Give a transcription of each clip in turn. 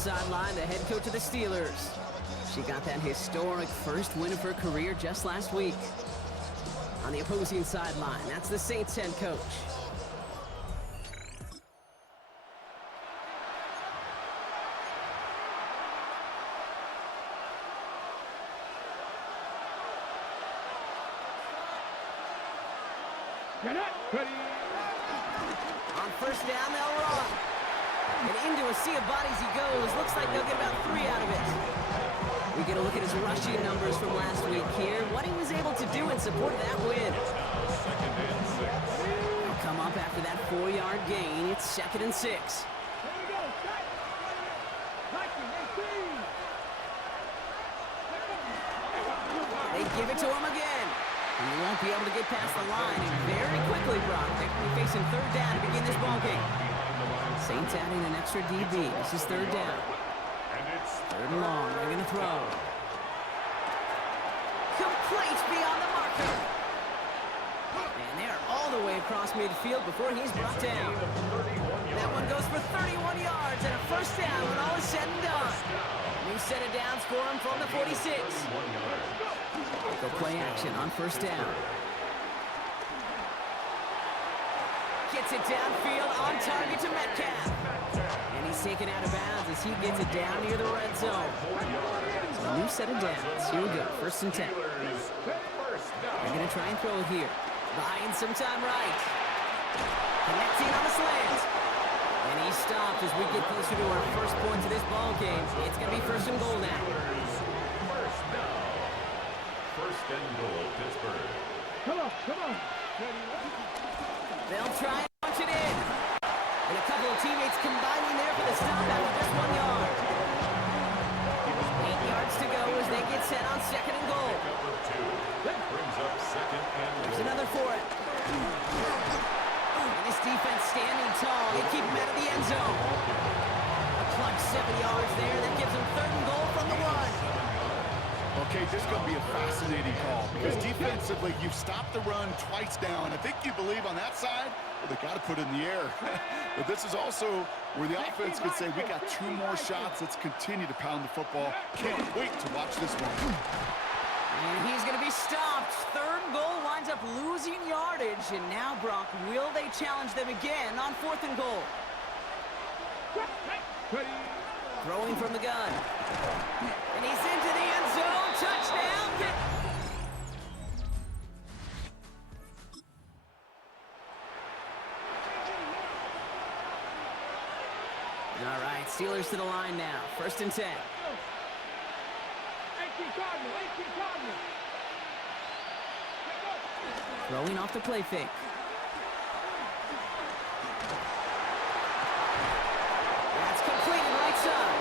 sideline, the head coach of the Steelers. She got that historic first win of her career just last week. On the opposing sideline, that's the Saints head coach. On first down, they'll run. And into a sea of bodies he goes. Looks like they'll get about 3 out of it. We get a look at his rushing numbers from last week here. What he was able to do in support of that win. They'll come up after that 4-yard gain. It's 2nd and 6. They give it to him again. He won't be able to get past the line, and very quickly, Brock, they're going to be facing 3rd down to begin this ballgame. Saints adding an extra DB. This is 3rd down. 3rd and long. They're going to throw. Complete beyond the marker. And they're all the way across midfield before he's brought down. That one goes for 31 yards and a 1st down when all is said and done. New set of downs for him from the 46. Go play action on 1st down. Gets it downfield on target to Metcalf. And he's taken out of bounds as he gets it down near the red zone. So a new set of downs. Here we go, 1st and 10. They're going to try and throw it here. Buying some time right. Connecting on the slant. And he stopped as we get closer to our first point of this ball game. It's going to be 1st and goal now. 1st and goal, Pittsburgh. Come on. They'll try and punch it in. And a couple of teammates combining there for the stop after just 1 yard. 8 yards to go as they get set on 2nd and goal. Brings up 2nd and goal. There's another for it. And this defense standing tall. They keep him out of the end zone. A clutch 7 yards there. That gives them 3rd and goal from the 1. Okay, this is going to be a fascinating call because defensively, you've stopped the run twice down. I think you believe on that side, well, they got to put it in the air. But this is also where the offense could say, we got 2 more shots. Let's continue to pound the football. Can't wait to watch this one. And he's going to be stopped. 3rd and goal winds up losing yardage. And now, Brock, will they challenge them again on 4th and goal? Throwing from the gun. And he's into the end zone. Touchdown. All right, Steelers to the line now. 1st and 10. Throwing off the play fake. That's completed right side.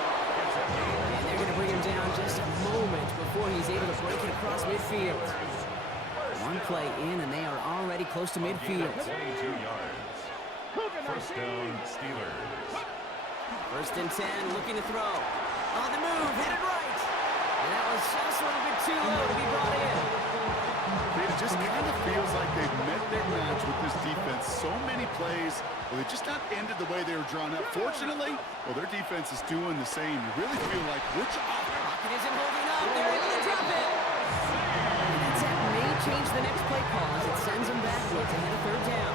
And they're going to bring him down just a moment before he's able to break it across midfield. 1 play in, and they are already close to midfield. 22 yards. 1st down, Steelers. 1st and 10, looking to throw. On the move, headed right. And that was just a little bit too low to be brought in. It just kind of feels like they've met their match with this defense. So many plays, well, they just not ended the way they were drawn up. Fortunately, well, their defense is doing the same. You really feel like which Pocket isn't holding up. They're able to drop it. And that may change the next play call as it sends them backwards ahead of 3rd down.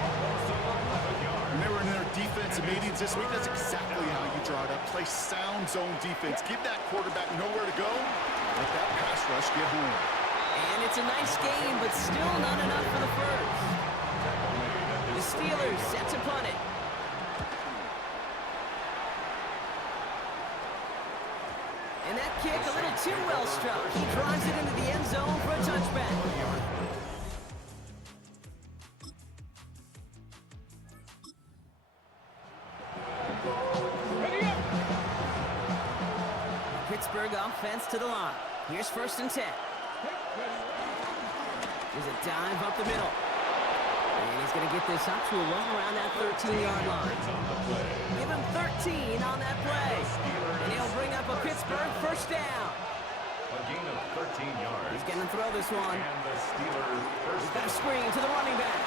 When they were in their defensive meetings this week, that's exactly how you draw it up. Play sound zone defense. Give that quarterback nowhere to go. Let that pass rush get home. And it's a nice game, but still not enough for the first. The Steelers set to punt it. And that kick a little too well struck. He drives it into the end zone for a touchback. Pittsburgh offense to the line. Here's 1st and 10. There's a dive up the middle. And he's going to get this up to a run around that 13-yard line. Give him 13 on that play. And he'll bring up a Pittsburgh 1st down. A gain of 13 yards. He's going to throw this one. And the Steelers He's got a screen to the running back.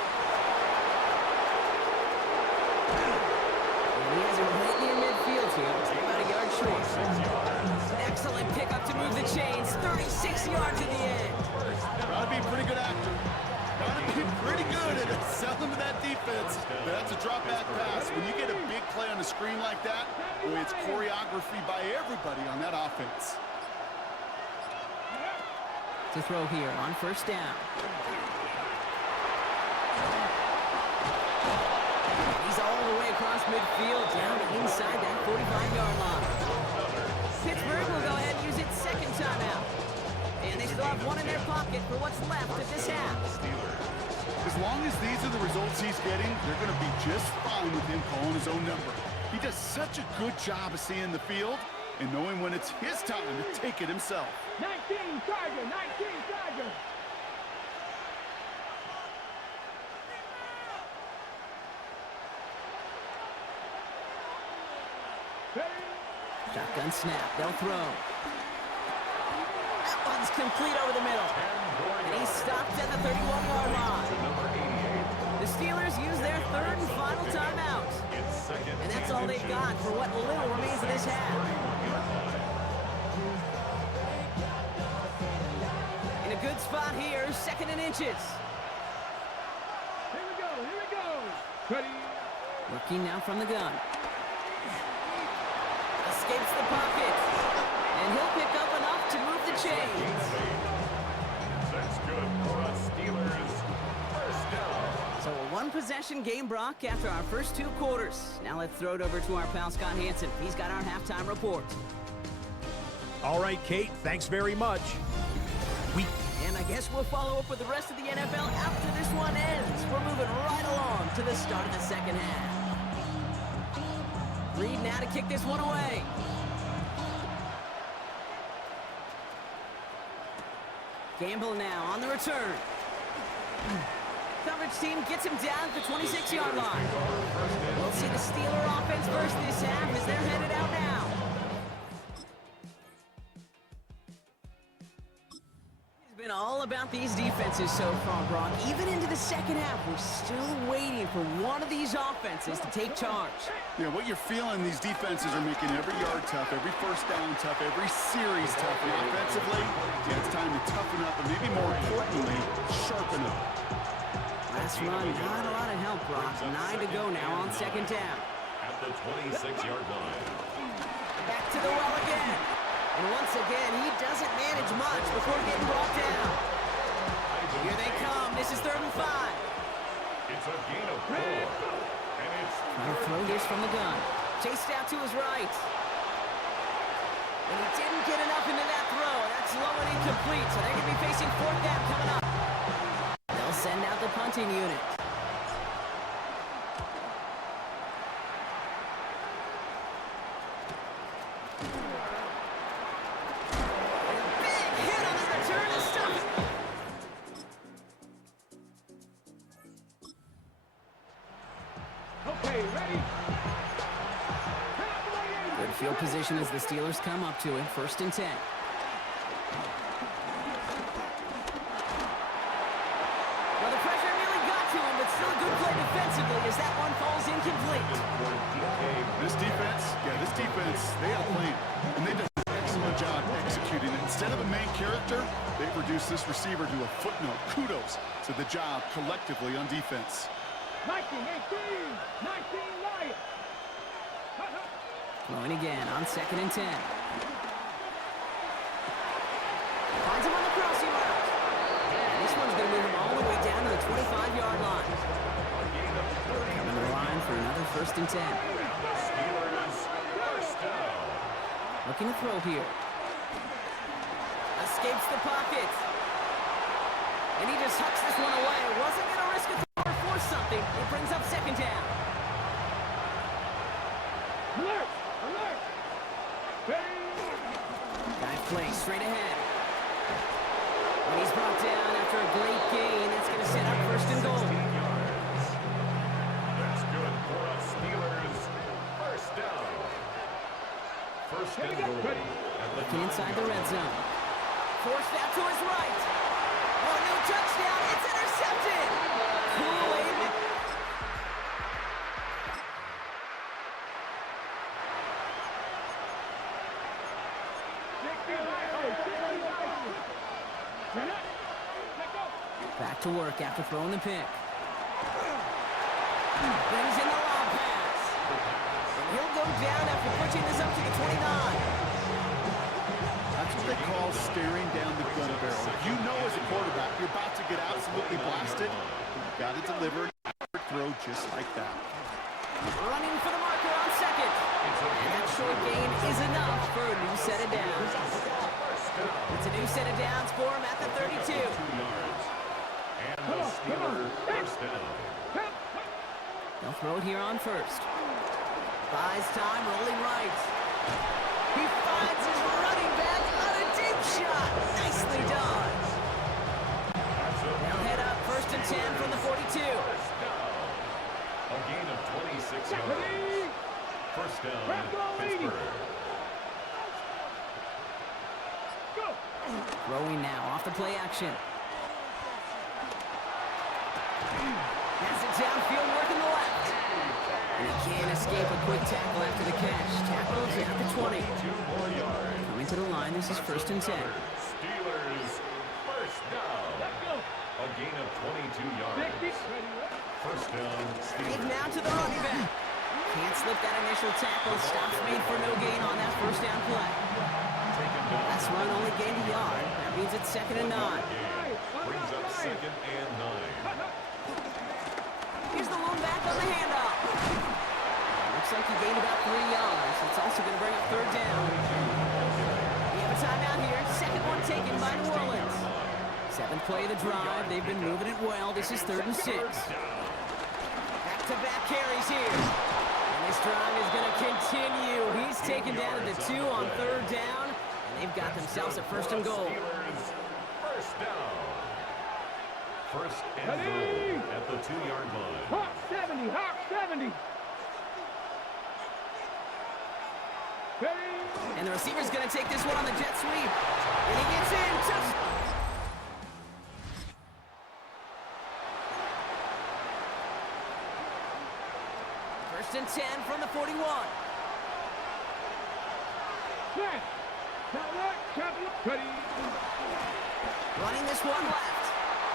And And he has it right near midfield here. Just about a yard short. Excellent pickup to move the chains. 36 yards in the end. Gotta be a pretty good actor. Gotta be pretty good at selling to that defense. That's a drop back pass. When you get a big play on the screen like that, boy, it's choreography by everybody on that offense. To throw here on first down. He's all the way across midfield, down inside that 45-yard line. Pittsburgh will go ahead and use its second timeout. And they still have one in their pocket for what's left of this half. As long as these are the results he's getting, they're going to be just fine with him calling his own number. He does such a good job of seeing the field and knowing when it's his time to take it himself. 19 Tiger, 19 Tiger. Shotgun snap, they'll throw. That one's complete over the middle. And he's stopped at the 31-yard line. The Steelers use their third and final timeout. And that's all they've got for what little remains of this half. In a good spot here, 2nd and inches. Here we go, here we go. Ready. Looking now from the gun. Escapes the pocket. And he'll pick up enough to move the chains. That's good for us Steelers. First down. So a one-possession game, Brock, after our first 2 quarters. Now let's throw it over to our pal Scott Hansen. He's got our halftime report. All right, Kate, thanks very much. And I guess we'll follow up with the rest of the NFL after this one ends. We're moving right along to the start of the second half. Reed now to kick this one away. Gamble now on the return. Coverage team gets him down at the 26-yard line. We'll see the Steeler offense first this half as they're headed out now. It's been all about these defenses so far, Brock. Even into the second half, we're still waiting for one of these offenses to take charge. Yeah, what you're feeling, these defenses are making every yard tough, every first down tough, every series tough. And offensively, yeah, it's time to toughen up and maybe more importantly, sharpen up. Last run, not a lot of help, Brock. 9 to go now on second down. At the 26-yard line. Back to the well again. And once again, he doesn't manage much before getting brought down. Here they come. This is 3rd and 5. It's a gain of 4. And it's Trying to throw this from the gun. Chased out to his right. And he didn't get enough into that throw. That's low and incomplete, so they're going to be facing 4th down coming up. They'll send out the punting unit. Okay, ready. Good field position as the Steelers come up to it. 1st and 10. Well, the pressure nearly got to him, but still a good play defensively as that one falls incomplete. This defense, they have a plan. And they did an excellent job executing it. Instead of a main character, they've reduced this receiver to a footnote. Kudos to the job collectively on defense. 19, 18, 19, Lions. Going again on 2nd and 10. Finds him on the crossing route. And this one's going to move him all the way down to the 25-yard line. Coming to the line for another 1st and 10. Looking to throw here. Escapes the pocket. And he just hucks this one away. Wasn't going to risk a throw or force something. It brings up 2nd down. Alert! Alert! Ready! Dive play straight ahead. And he's brought down after a great gain. That's going to set up 1st and goal. That's good for us Steelers. First down. First and goal. Looking inside the red zone. Forced out to his right. Oh, no touchdown. It's intercepted. Kool-Aid. Back to work after throwing the pick. Brings in the lob pass. And he'll go down after pushing this up to the 29. That's what they call staring down the gun barrel. You know as a quarterback, you're about to get absolutely blasted. You've got to deliver a throw just like that. Running for the marker on second. And that short gain is enough for a new set of downs. It's a new set of downs for him at the 32. And the Steelers first down. They'll throw it here on first. Buys time, rolling right. He finds his running back on a deep shot. Nicely done. They'll head up 1st and 10 from the 42. A gain of 26 yards. First down, Pittsburgh. Throwing now off the play action. Has it downfield, working the left. And he can't escape a quick tackle after the catch. Tackles at the 20. 2 more yards. Coming to the line, this is 1st and 10. Steelers first down. A gain of 22 yards. First down, Give Steelers. now to the running back. Can't slip that initial tackle. Stops made for no gain on that first down play. Taken down. Last run only gained a yard. That means it's 2nd and 9. Brings up 2nd and 9. Here's the lone back on the handoff. Looks like he gained about 3 yards. It's also going to bring up 3rd down. We have a timeout here. Second one taken by New Orleans. 7th play of the drive. They've been moving it well. This is 3rd and 6. Back-to-back carries here. And this drive is going to continue. He's taken down at the 2 on 3rd down. And they've got themselves a 1st and goal. Steelers first down. First and goal at the 2-yard line. Hawk 70, Hawk 70. Ready? And the receiver's going to take this one on the jet sweep. And he gets in. Touchdown. First and 10 from the 41. Snap. Ready? Running this one left.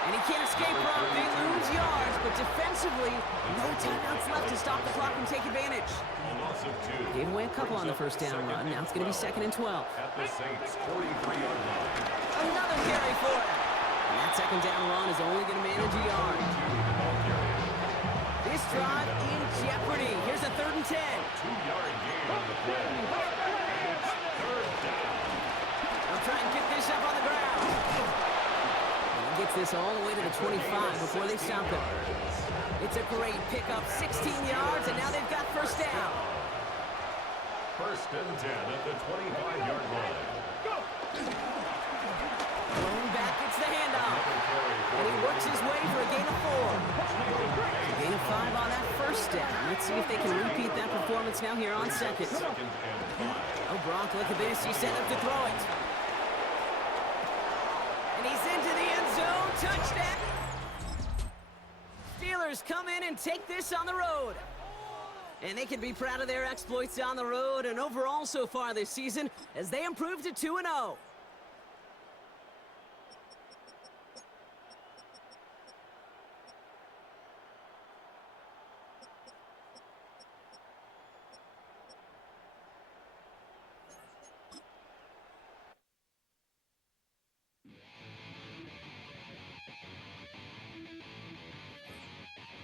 And he can't escape from. They lose yards, but defensively, no timeouts left to stop the clock and take advantage. A loss of 2. Gave away a couple on the first down run. Now it's going to be 2nd and 12. At the Saints' 43-yard line. Another carry for him. And that 2nd down run is only going to manage a yard. This drive in jeopardy. Here's a 3rd and 10. 2-yard gain on the play. It's 3rd down. They'll try and get this up on the ground. And he gets this all the way to the 25 before they stop it. It's a great pickup, 16 yards, and now they've got 1st down. 1st and 10 at the 25-yard line. Going back, it's the handoff. And he works his way for a gain of 4. A gain of 5 on that 1st down. Let's see if they can repeat that performance now here on 2nd. 2nd and 5. Oh, Gronk, look at this. He's set up to throw it. And he's into the end zone. Touchdown. Steelers come in and take this on the road. And they can be proud of their exploits on the road and overall so far this season as they improve to 2-0.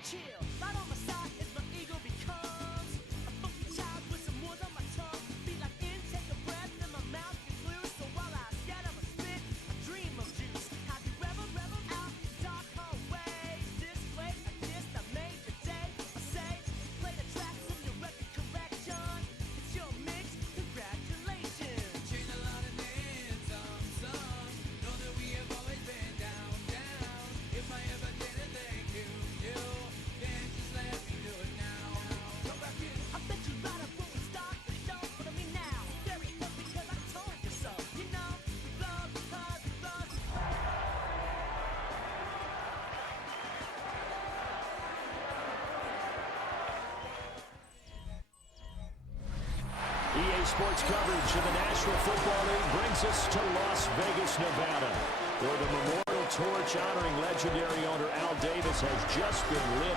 Chill, right on my side is my ego becomes a funky child with some words on my tongue. Be like in, take a breath, and my mouth gets loose. So while I scatter my spit, I dream of juice. Have you reveled out in dark hallways? This way, I kissed, I made your day. I say, play the tracks in your record collection. It's your mix, congratulations. Change a lot of names, some know that we have always been down. If I ever did a thing to you, then just let me do it now. Go back in. I bet you right up when we start the show, but I mean now. Very close because I told you so. You know, we love because we love. EA Sports coverage of the National Football League brings us to Las Vegas, Nevada. where the memorial torch honoring legendary owner Al Davis has just been lit.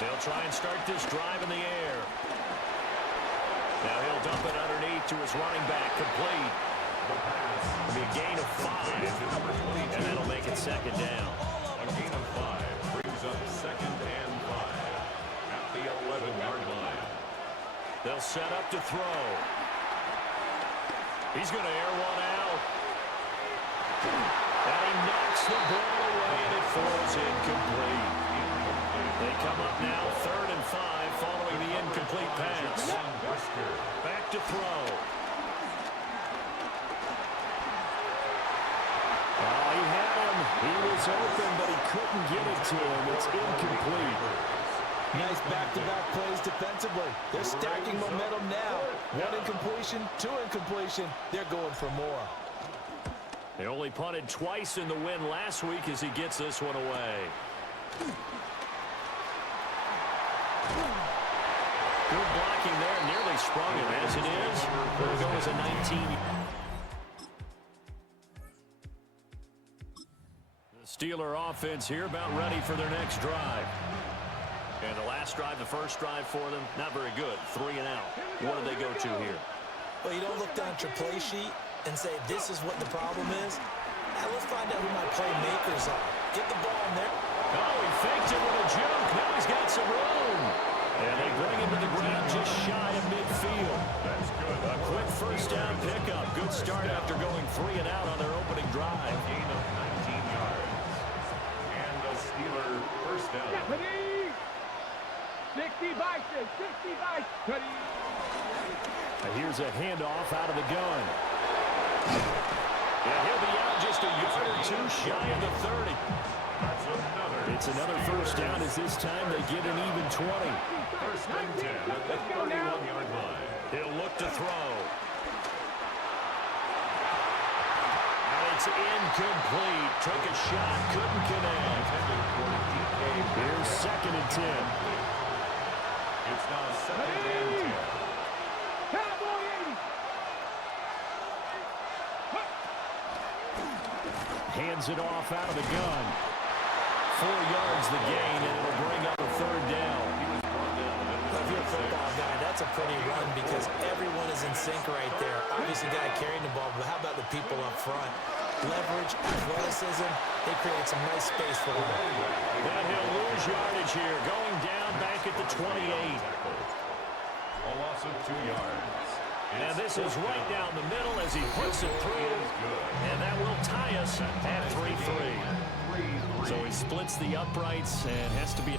They'll try and start this drive in the air. Now he'll dump it underneath to his running back, complete. It'll be a gain of 5, and that'll make it second down. A gain of 5 brings up second and 5 at the 11-yard line. They'll set up to throw. He's going to air one out. And he knocks the ball away, and it falls incomplete. They come up now 3rd and 5 following the incomplete pass. Back to throw. Oh, he had him. He was open, but he couldn't get it to him. It's incomplete. Nice back-to-back plays defensively. They're stacking momentum now. 1 incompletion, 2 incompletion. They're going for more. They only punted twice in the win last week as he gets this one away. Good blocking there. Nearly sprung him. As it is, there goes a 19. The Steeler offense here about ready for their next drive. And the last drive, the first drive for them, not very good. 3 and out. What do they go to here? Well, you don't look down at your play sheet and say, this is what the problem is. Now let's find out who my playmakers are. Get the ball in there. Oh, he faked it with a jump. Now he's got some room. And they bring him to the ground just shy of midfield. That's good. A quick first down pickup. Good start after going 3 and out on their opening drive. Gain of 19 yards. And a Steeler first down. 60 Bison, 60 Bison. Here's a handoff out of the gun. And he'll be out just a yard or 2 shy of the 30. It's another first down as this time they get an even 20. First and 10 at the 31-yard line. He'll look to throw. And it's incomplete. Took a shot, couldn't connect. Here's 2nd and 10. It's now 2nd and 10. Cowboy 80. Hands it off out of the gun. 4 yards the gain, and it'll bring up a 3rd down. If you're a football guy, that's a pretty run because everyone is in sync right there. Obviously, the guy carrying the ball, but how about the people up front? Leverage, athleticism, they created some nice space for him. But he'll lose yardage here, going down back at the 28. A loss of 2 yards. And this is right down the middle as he puts it through. And that will tie us at 3-3. So he splits the uprights and has to be...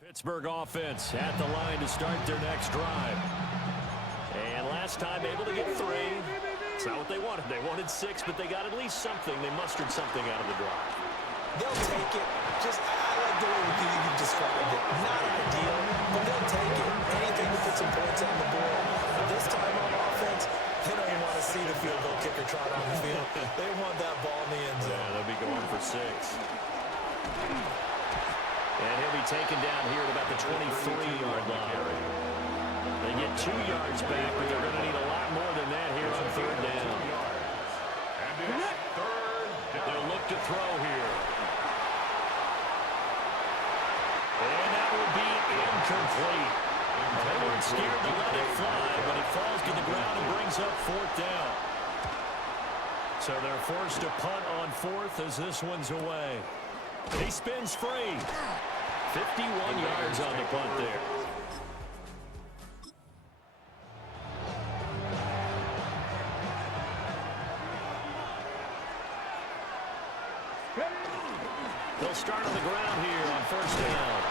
Pittsburgh offense at the line to start their next drive. And last time able to get 3. It's not what they wanted. They wanted 6, but they got at least something. They mustered something out of the drive. They'll take it. Just, I like the way you described it. Not ideal, but they'll take it. Anything to put some points on the board. But this time on offense, they don't even want to see the field goal kicker trot on the field. They want that ball in the end zone. Yeah, they'll be going for 6. And he'll be taken down here at about the 23-yard line. They get 2 yards back, but they're going to need a lot more than that here on 3rd down. And it's 3rd down. They'll look to throw here. And that will be incomplete. They weren't scared to let it fly, but it falls to the ground and brings up 4th down. So they're forced to punt on 4th as this one's away. He spins free. 51 yards on the punt there. They'll start on the ground here on 1st down.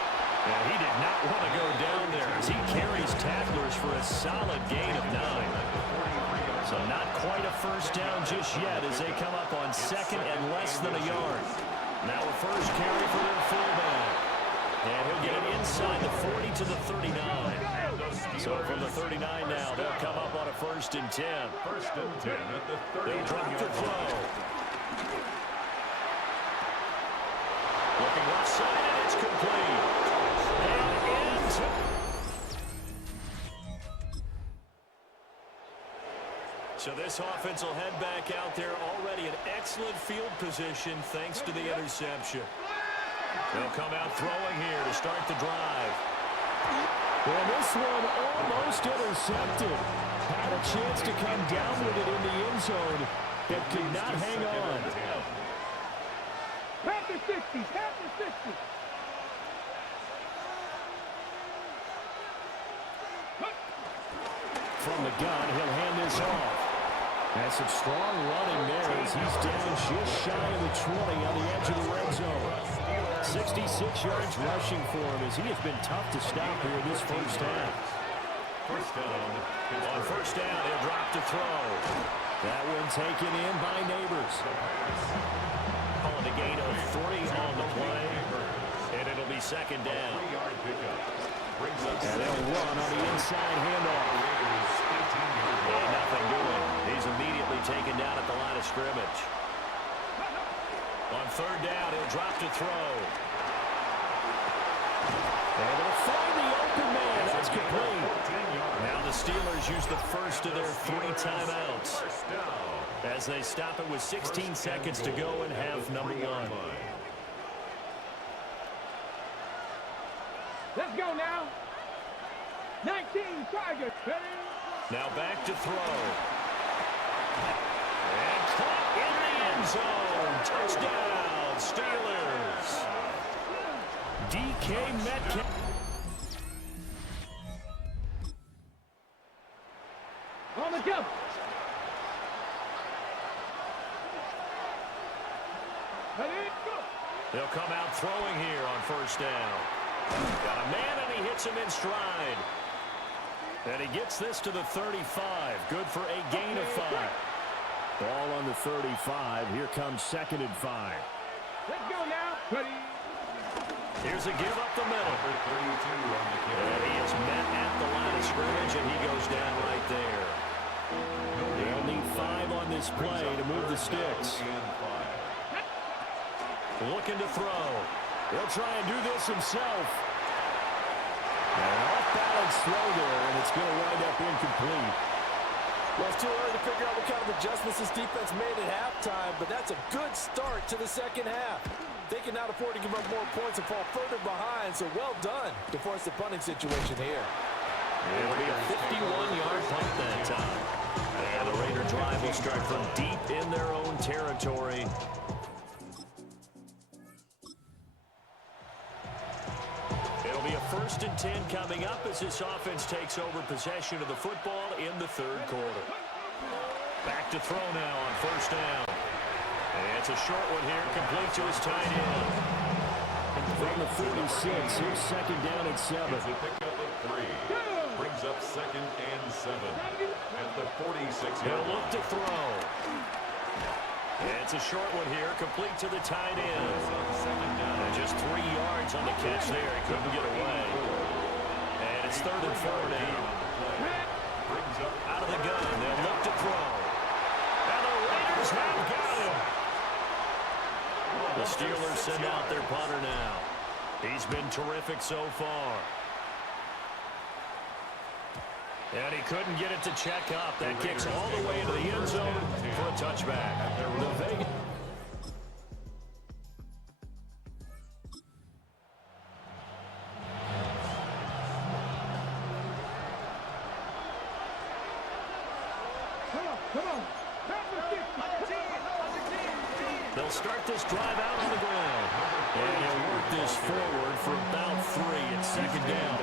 And he did not want to go down there as he carries tacklers for a solid gain of 9. So not quite a first down just yet as they come up on 2nd and less than a yard. Now a first carry for their fullback. And he'll get it inside the 40 to the 39. So from the 39 now, they'll come up on a 1st and 10. 1st and 10 at the 30. They'll drop to throw. Looking left side, and it's complete. And into... So this offense will head back out there, already in excellent field position thanks to the interception. They'll come out throwing here to start the drive. Well, this one almost intercepted. Had a chance to come down with it in the end zone, but could not hang on. Panther 60, Panther 60. From the gun, he'll hand this off. That's some strong running there as he's down just shy of the 20 on the edge of the red zone. 66 yards rushing for him as he has been tough to stop here in this first half. First down. On 1st down, he'll drop to throw. That one taken in by Neighbors. Calling a gain of 3 on the play. And it'll be 2nd down. 3-yard pickup. Brings up And they'll run on the inside handoff. Nothing doing. He's immediately taken down at the line of scrimmage. On 3rd down, he'll drop to throw. Able to find the open man. That's complete. Now the Steelers use the first of their 3 timeouts as they stop it with 16 seconds to go in half number 1. Let's go now. 19 Tigers. Now back to throw. And caught in the end zone. Touchdown, Steelers. DK Metcalf. On the jump. Ready, go. They'll come out throwing here on 1st down. Got a man, and he hits him in stride. And he gets this to the 35. Good for a gain of 5. Ball on the 35. Here comes 2nd and 5. Let's go now. Ready. Here's a give up the middle. Number 32 on the kick. And he is met at the line of scrimmage, and he goes down right there. They'll need 5 on this play to move the sticks. Looking to throw. He'll try and do this himself. An off-balance throw there, and it's going to wind up incomplete. Well, it's too early to figure out what kind of adjustments this defense made at halftime, but that's a good start to the second half. They can not afford to give up more points and fall further behind, so well done to force the punting situation here. It'll be a 51-yard punt that time. And the Raider drive will start from deep in their own territory. It'll be a 1st and 10 coming up as this offense takes over possession of the football in the 3rd quarter. Back to throw now on 1st down. And it's a short one here, complete to his tight end. From the 46, here's 2nd down and 7. It's a pickup of 3. Brings up 2nd and 7 at the 46. He'll look to throw. It's a short one here, complete to the tight end. And just 3 yards on the catch there. He couldn't get away. And it's 3rd and 4 now. Out of the gun, they'll look to throw. And the Raiders have got him. The Steelers send out their punter now. He's been terrific so far. And he couldn't get it to check up. That kicks all the way into the end zone for a touchback. The Vegas. Come on. They'll start this drive out on the ground. And he'll work this forward for about 3 at 2nd down.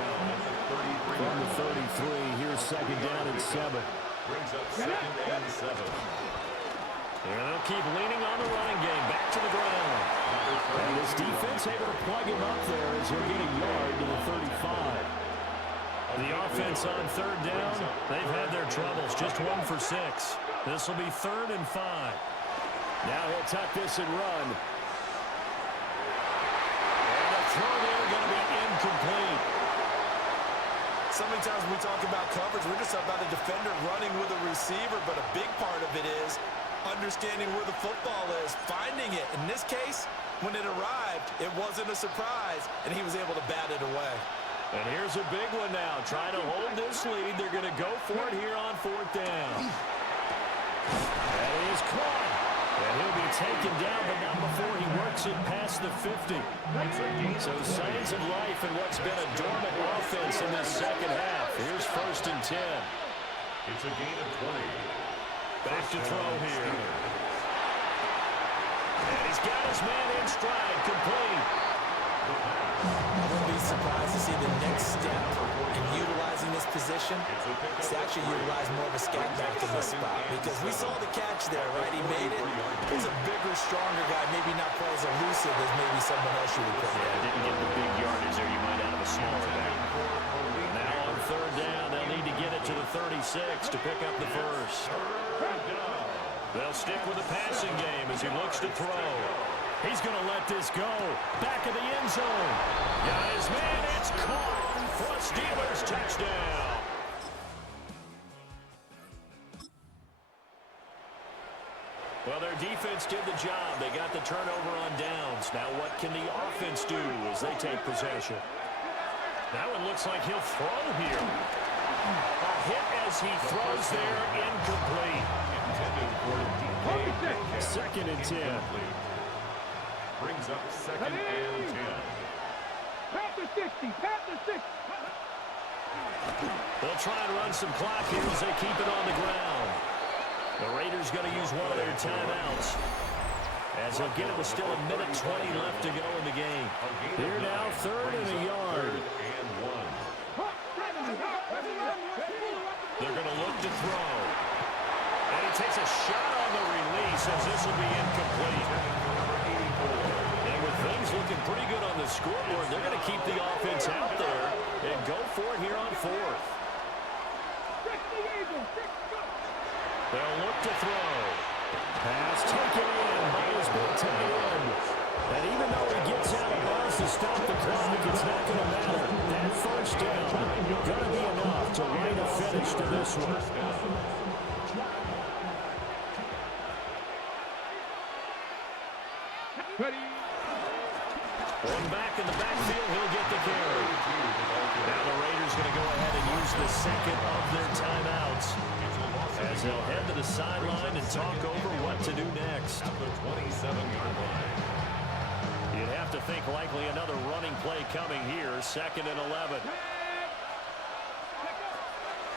From the 33, here's 2nd down and 7. Brings up 2nd and 7. And they'll keep leaning on the running game. Back to the ground. And this defense able to plug him up there as he'll get a yard to the 35. The offense on 3rd down, they've had their troubles. Just 1 for 6. This will be 3rd and 5. Now he'll tuck this and run. And the throw there going to be incomplete. So many times when we talk about coverage, we're just about a defender running with a receiver, but a big part of it is understanding where the football is, finding it. In this case, when it arrived, it wasn't a surprise, and he was able to bat it away. And here's a big one now. Trying to hold this lead. They're going to go for it here on 4th down. That is caught. And he'll be taken down, but not before he works it past the 50. So signs of life in what's been a dormant offense in this second half. Here's 1st and 10. It's a gain of 20. Back to throw here. And he's got his man in stride, complete. I wouldn't be surprised to see the next step in utilizing this position. It's actually utilize more of a scat back in this spot because we saw the catch there, right? He made it. He's a bigger, stronger guy, maybe not quite as elusive as maybe someone else you would put there. Didn't get the big yardage there. You might have a smaller back. Now on 3rd down, they'll need to get it to the 36 to pick up the first. They'll stick with the passing game as he looks to throw. He's going to let this go. Back of the end zone. Got his man. It's caught for a Steelers touchdown. Well, their defense did the job. They got the turnover on downs. Now what can the offense do as they take possession? That one looks like he'll throw here. A hit as he throws there, incomplete. Intended for DK. 2nd and 10. Brings up 2nd and 10. Panther 60, Panther 60. They'll try and run some clock here as they keep it on the ground. The Raiders going to use one of their timeouts. As they'll get it with still 1:20 left to go in the game. Here now, 3rd and a yard. They're going to look to throw. And he takes a shot on the release as this will be incomplete. And with things looking pretty good on the scoreboard, they're going to keep the offense out there and go for it here on 4th. They'll look to throw. Pass taken in by his big tight end. And even though he gets out of bounds to stop the clock, it's not going to matter. That 1st down going to be enough to write a finish to this one. One back in the backfield, he'll get the carry. Now the Raiders going to go ahead and use the 2nd of their timeouts as they'll head to the sideline and talk over what to do next. At the 27-yard line. You'd have to think likely another running play coming here, 2nd and 11.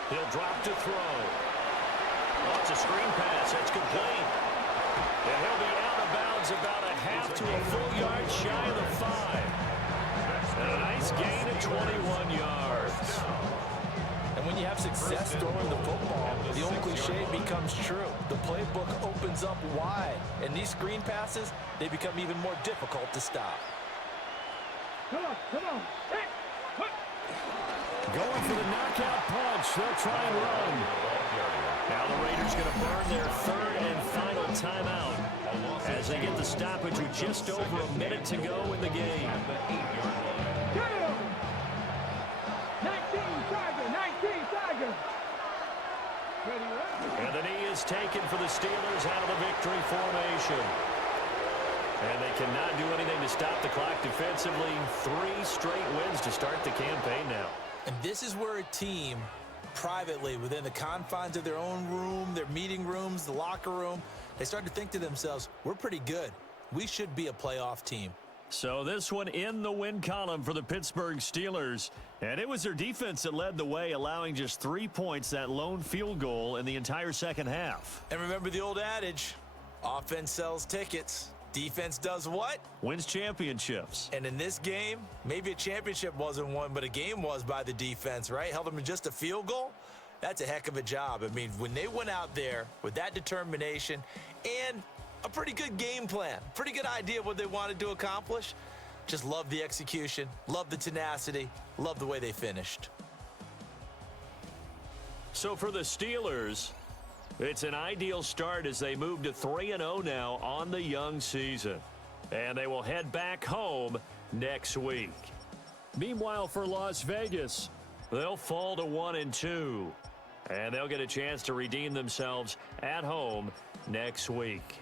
He'll drop to throw. Oh, it's a screen pass. That's complete. And he'll be out of bounds about a half to a full yard shy of the 5. And a nice gain of 21 yards. And when you have success throwing the football, the old cliche becomes true. The playbook opens up wide. And these screen passes, they become even more difficult to stop. Come on, come on. Hey, what? Going for the knockout punch. They'll try and run. Now the Raiders going to burn their 3rd and final timeout as they get the stoppage with just over a minute to go in the game. Get him! 19 Tiger. And the knee is taken for the Steelers out of the victory formation. And they cannot do anything to stop the clock defensively. 3 straight wins to start the campaign now. And this is where a team, privately, within the confines of their own room, their meeting rooms, the locker room, they start to think to themselves, we're pretty good. We should be a playoff team. So this one in the win column for the Pittsburgh Steelers. And it was their defense that led the way, allowing just 3 points, that lone field goal in the entire second half. And remember the old adage, offense sells tickets. Defense does what? Wins championships. And in this game, maybe a championship wasn't won, but a game was by the defense, right? Held them in just a field goal. That's a heck of a job. I mean, when they went out there with that determination and a pretty good game plan, pretty good idea of what they wanted to accomplish, just love the execution, love the tenacity, love the way they finished. So for the Steelers, it's an ideal start as they move to 3-0 now on the young season. And they will head back home next week. Meanwhile, for Las Vegas, They'll fall to 1-2. And they'll get a chance to redeem themselves at home next week.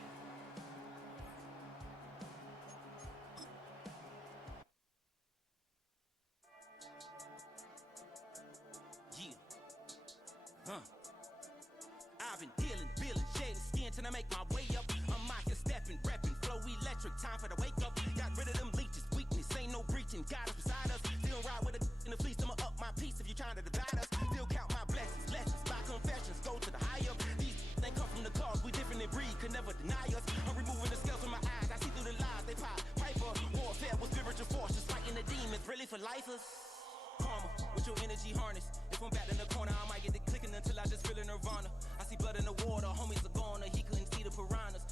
I've been dealing, shedding skin till I make my way up. I'm out here stepping, repping, flow electric, time for the wake up. Got rid of them leeches, weakness, ain't no breaching. God is beside us, still ride with a in the fleece. I'ma up my piece if you're trying to divide us. Still count my blessings, lessons, by confessions, go to the higher. These they come from the cause, we different in breed, could never deny us. I'm removing the scales from my eyes, I see through the lies, they pop. Piper, warfare with spiritual forces, fighting the demons, really for lifers. Karma, with your energy harness. If I'm back in the corner, I might get the clicking until I just feel a nirvana. I see blood in the water, homies are gone, he couldn't see the piranhas.